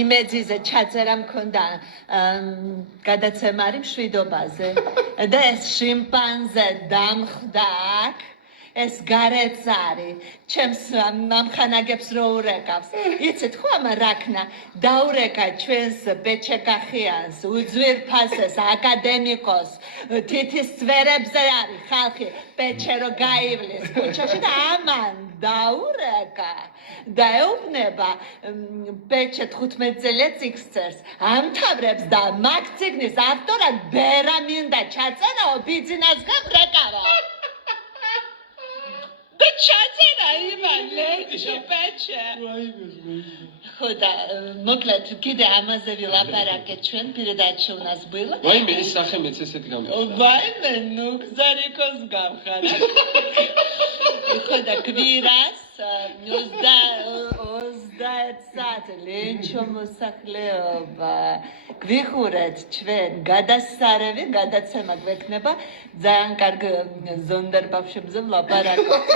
იმეძიზე ჩაწერა მქონდა გადაცემარი მშვიდობაზე და ეს შიმპანზე დამხდა აქ ეს გარეთ არის ჩემს მამხანაგებს რო ურეკავს იცით ხო ამა რაქნა დაურეკა ჩვენს ბეჩეკახიანს უძვირფასეს აკადემიკოს თითის წვერებზე არის ხალხი ბეჩე რო გაივლის ქუჩაში და ამან დაურეკა და ეუბნება ბეჩე 15 წელია წიგნს წერს ამთავრებს და მაგ წიგნის ავტორად ბერა მინდა ჩაწერაო ბიძინას გაბრეკარა ჩაწერა იმანე ბეჩე ხოდა მოკლედ კიდე ამაზე ვილაპარაკეთ ჩვენ პირდაჩ უნას ბილა ვაიმე ეს სახე მეც ესეთ გამიხდა ვაიმე ნუ გზარიკოს გამხარა ხოდა კვირას 21 საათი ლენჩო მოსახლეობა გვიხურეთ ჩვენ გადასარევი გადაცემა გვექნება ძალიან კარგ ზონდერბავშებზე ვლაპარაკობთ